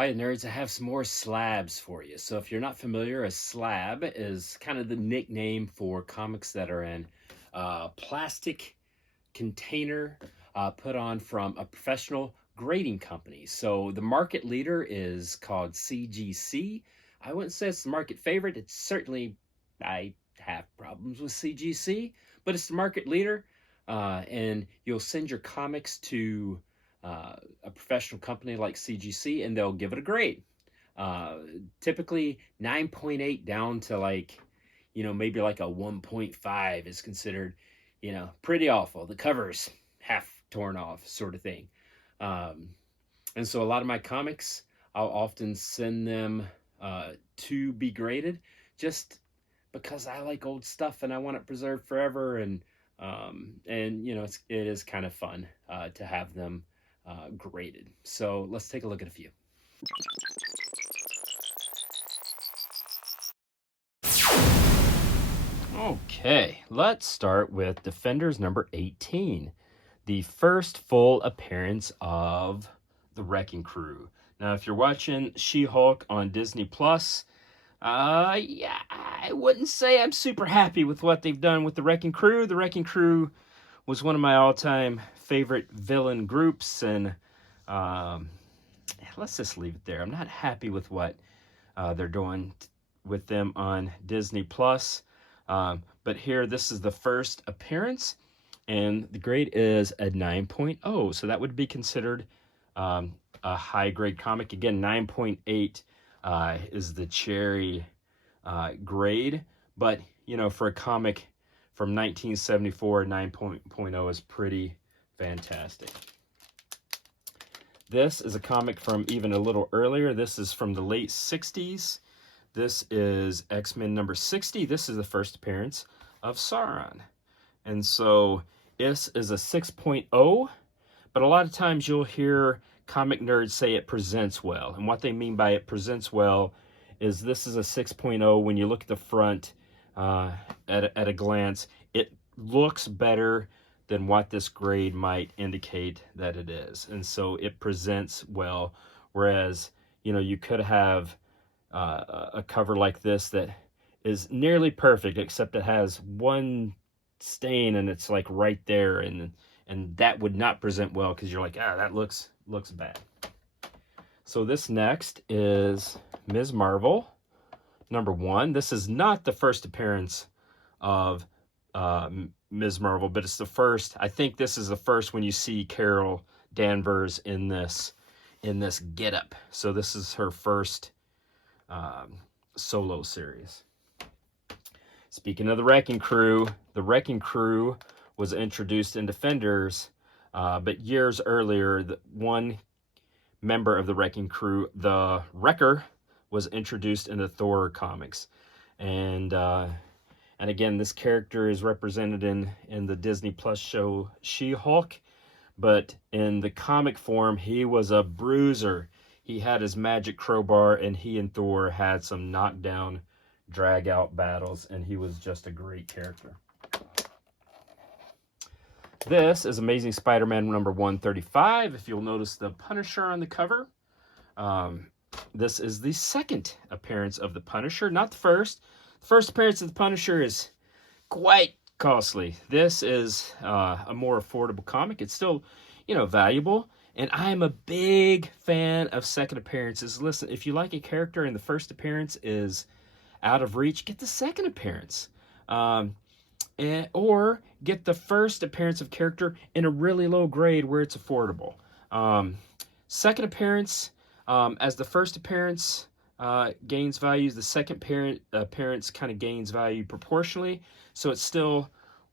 Hi, nerds. I have some more slabs for you. So, if you're not familiar, a slab is kind of the nickname for comics that are in plastic container put on from a professional grading company. So, the market leader is called CGC. I wouldn't say it's the market favorite. It's certainly, I have problems with CGC, but it's the market leader. And you'll send your comics to a professional company like CGC, and they'll give it a grade. Uh, Typically 9.8 down to maybe like a 1.5 is considered, pretty awful. The cover's half torn off, sort of thing. Um, and so a lot of my comics, I'll often send them to be graded just because I like old stuff and I want it preserved forever. And it is kind of fun to have them graded. So let's take a look at a few. Okay, let's start with Defenders number 18, the first full appearance of the Wrecking Crew. Now, if you're watching She-Hulk on Disney Plus, yeah, I wouldn't say I'm super happy with what they've done with the Wrecking Crew. The Wrecking Crew was one of my all-time favorite villain groups, and let's just leave it there. I'm not happy with what they're doing with them on Disney Plus. But here, this is the first appearance, and the grade is a 9.0. So that would be considered a high-grade comic. Again, 9.8 is the cherry grade. But, for a comic from 1974, 9.0 is pretty fantastic. This is a comic from even a little earlier. This is from the late 60s. This is X-Men number 60. This is the first appearance of Sauron. And so this is a 6.0, but a lot of times you'll hear comic nerds say it presents well. And what they mean by it presents well is this is a 6.0. When you look at the front at a glance, it looks better than what this grade might indicate that it is. And so it presents well, whereas, you could have a cover like this that is nearly perfect, except it has one stain and it's like right there, and that would not present well because you're like, that looks bad. So this next is Ms. Marvel number 1. This is not the first appearance of Ms. Marvel, but it's the first. I think this is the first when you see Carol Danvers in this getup. So this is her first solo series. Speaking of the Wrecking Crew was introduced in Defenders, but years earlier, one member of the Wrecking Crew, the Wrecker, was introduced in the Thor comics. And again, this character is represented in the Disney Plus show She-Hulk, but in the comic form, he was a bruiser. He had his magic crowbar, and he and Thor had some knockdown, drag-out battles, and he was just a great character. This is Amazing Spider-Man number 135. If you'll notice the Punisher on the cover, this is the second appearance of the Punisher, not the first. The first appearance of the Punisher is quite costly. This is a more affordable comic. It's still, valuable. And I am a big fan of second appearances. Listen, if you like a character and the first appearance is out of reach, get the second appearance. Or get the first appearance of character in a really low grade where it's affordable. Second appearance, as the first appearance gains value, the second appearance kind of gains value proportionally. So it's still,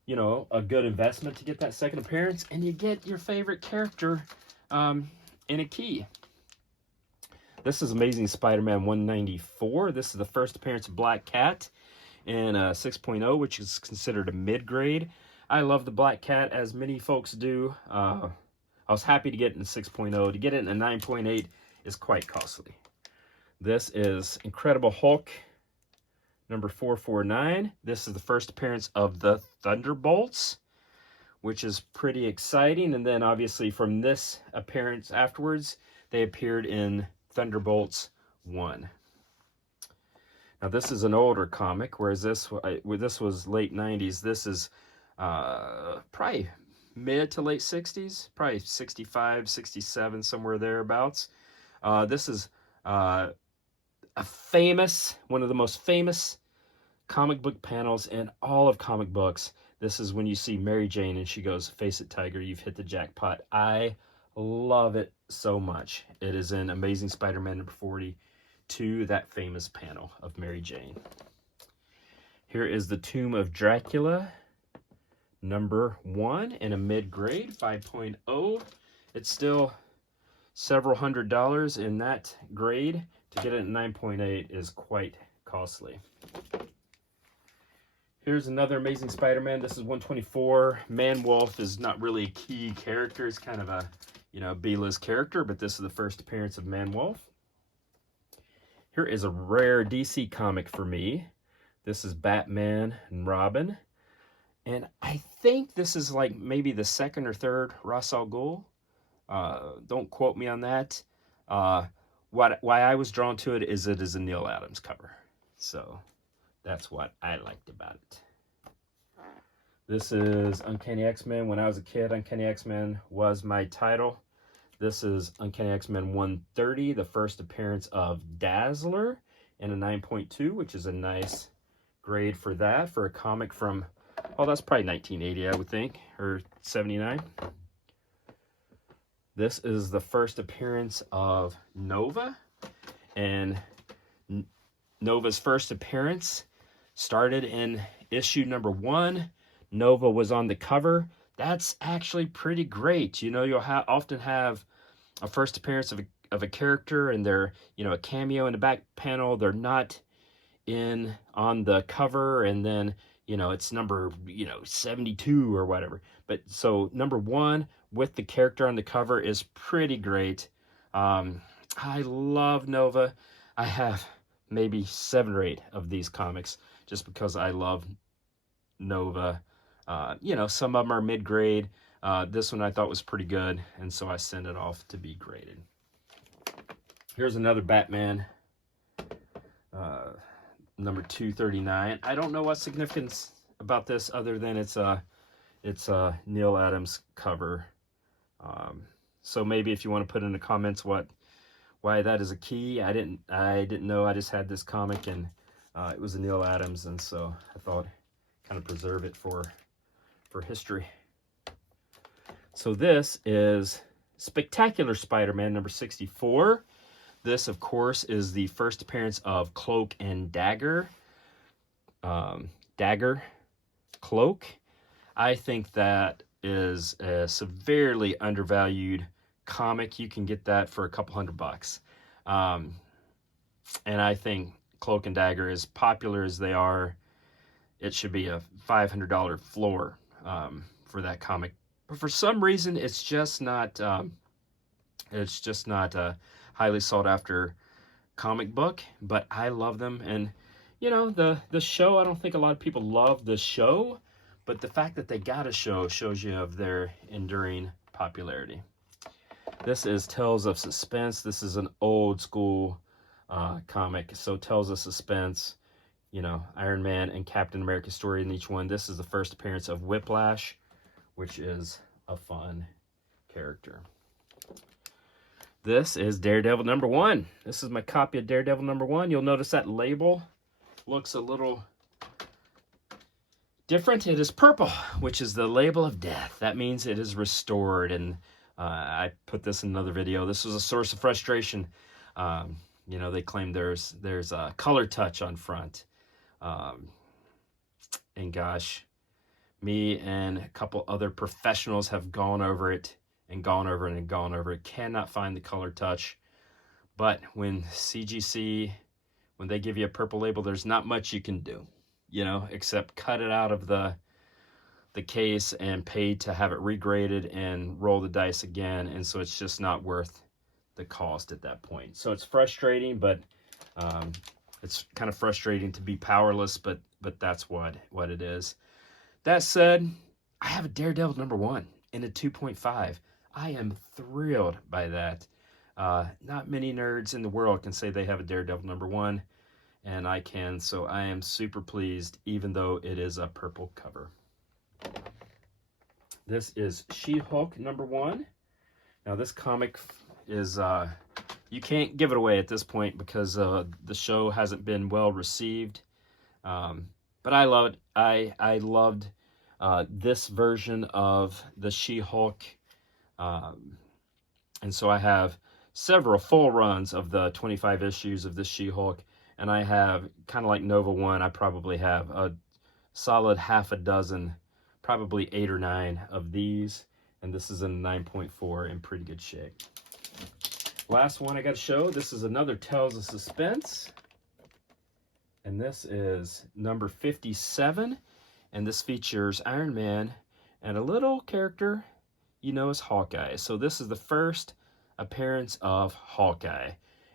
a good investment to get that second appearance, and you get your favorite character in a key. This is Amazing Spider-Man 194. This is the first appearance of Black Cat in 6.0, which is considered a mid-grade. I love the Black Cat, as many folks do. I was happy to get it in 6.0. To get it in a 9.8 is quite costly. This is Incredible Hulk number 449. This is the first appearance of the Thunderbolts, which is pretty exciting. And then obviously from this appearance afterwards, they appeared in Thunderbolts 1. Now this is an older comic, whereas this was late 90s. This is probably mid to late 60s, probably 65, 67, somewhere thereabouts. This is one of the most famous comic book panels in all of comic books. This is when you see Mary Jane and she goes, "Face it, Tiger, you've hit the jackpot." I love it so much. It is in Amazing Spider-Man number 42, that famous panel of Mary Jane. Here is the Tomb of Dracula number 1 in a mid-grade 5.0. It's still several $100s in that grade. To get it at 9.8 is quite costly. Here's another Amazing Spider-Man. This is 124. Man-Wolf is not really a key character. It's kind of a, B-list character, but this is the first appearance of Man-Wolf. Here is a rare DC comic for me. This is Batman and Robin. And I think this is like maybe the second or third Ra's al Ghul. Don't quote me on that. Why I was drawn to it is a Neil Adams cover. So that's what I liked about it. This is Uncanny XMen. When I was a kid, Uncanny XMen was my title. This is Uncanny XMen 130, the first appearance of Dazzler in a 9.2, which is a nice grade for that, for a comic from, oh, that's probably 1980, I would think, or 79. This is the first appearance of Nova, and Nova's first appearance started in issue number 1. Nova was on the cover. That's actually pretty great. You'll often have a first appearance of a character, and they're, a cameo in the back panel. They're not on the cover, and then, it's number, 72 or whatever. But so number 1 with the character on the cover is pretty great. I love Nova. I have maybe 7 or 8 of these comics just because I love Nova. Some of them are mid-grade. This one I thought was pretty good, and so I sent it off to be graded. Here's another Batman, number 239. I don't know what's significance about this other than it's a Neil Adams cover. So maybe if you want to put in the comments why that is a key. I didn't know. I just had this comic, and it was a Neil Adams, and so I thought kind of preserve it for history. So this is Spectacular Spider-Man number 64. This, of course, is the first appearance of Cloak and Dagger. Cloak. I think that is a severely undervalued comic. You can get that for a couple $100. And I think Cloak and Dagger, as popular as they are, it should be a $500 floor for that comic. But for some reason, it's just not a highly sought after comic book. But I love them, and the show. I don't think a lot of people love the show, but the fact that they got a show shows you of their enduring popularity. This is Tales of Suspense. This is an old school comic. So Tales of Suspense, Iron Man and Captain America story in each one. This is the first appearance of Whiplash, which is a fun character. This is Daredevil number 1. This is my copy of Daredevil number 1. You'll notice that label looks a little different. It is purple, which is the label of death. That means it is restored, and I put this in another video. This was a source of frustration. They claim there's a color touch on front. And gosh, me and a couple other professionals have gone over it and gone over it and gone over it. Cannot find the color touch. But when CGC, when they give you a purple label, there's not much you can do, except cut it out of the case and pay to have it regraded and roll the dice again. And so it's just not worth the cost at that point. So it's frustrating, but it's kind of frustrating to be powerless, but that's what it is. That said, I have a Daredevil number 1 in a 2.5. I am thrilled by that. Not many nerds in the world can say they have a Daredevil #1, and I can, so I am super pleased, even though it is a purple cover. This is She-Hulk #1. Now this comic is, you can't give it away at this point because the show hasn't been well received. But I love it. I loved this version of the She-Hulk. And so I have several full runs of the 25 issues of the She-Hulk. And I have, kind of like Nova 1, I probably have a solid half a dozen, probably 8 or 9 of these. And this is a 9.4 in pretty good shape. Last one I got to show. This is another Tales of Suspense. And this is number 57. And this features Iron Man and a little character you know as Hawkeye. So this is the first appearance of Hawkeye.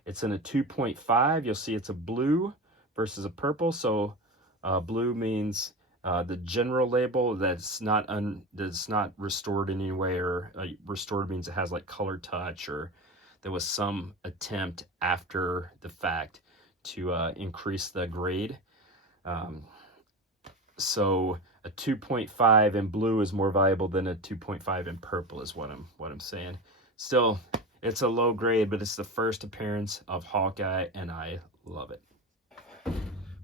It's in a 2.5. You'll see it's a blue versus a purple. So blue means the general label that's not restored in any way, or restored means it has like color touch, or there was some attempt after the fact to increase the grade. So a 2.5 in blue is more valuable than a 2.5 in purple, is what I'm saying. Still, it's a low grade, but it's the first appearance of Hawkeye, and I love it.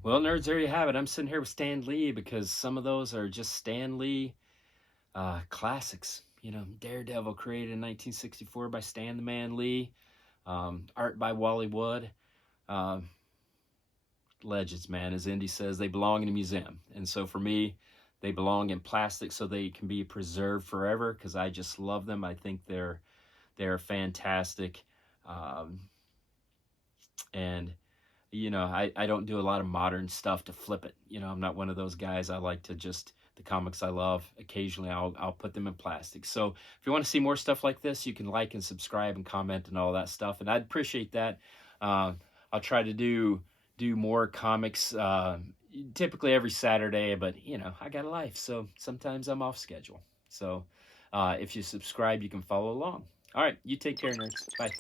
Well, nerds, there you have it. I'm sitting here with Stan Lee because some of those are just Stan Lee classics. You know, Daredevil created in 1964 by Stan the Man Lee. Art by Wally Wood. Legends, man. As Indy says, they belong in a museum. And so for me, they belong in plastic so they can be preserved forever because I just love them. I think they're fantastic. And, you know, I don't do a lot of modern stuff to flip it. You know, I'm not one of those guys. I like to just, the comics I love, occasionally I'll put them in plastic. So if you want to see more stuff like this, you can like and subscribe and comment and all that stuff. And I'd appreciate that. I'll try to do more comics typically every Saturday, but you know, I got a life, so sometimes I'm off schedule. So if you subscribe, you can follow along. All right, you take care, nerds. Bye.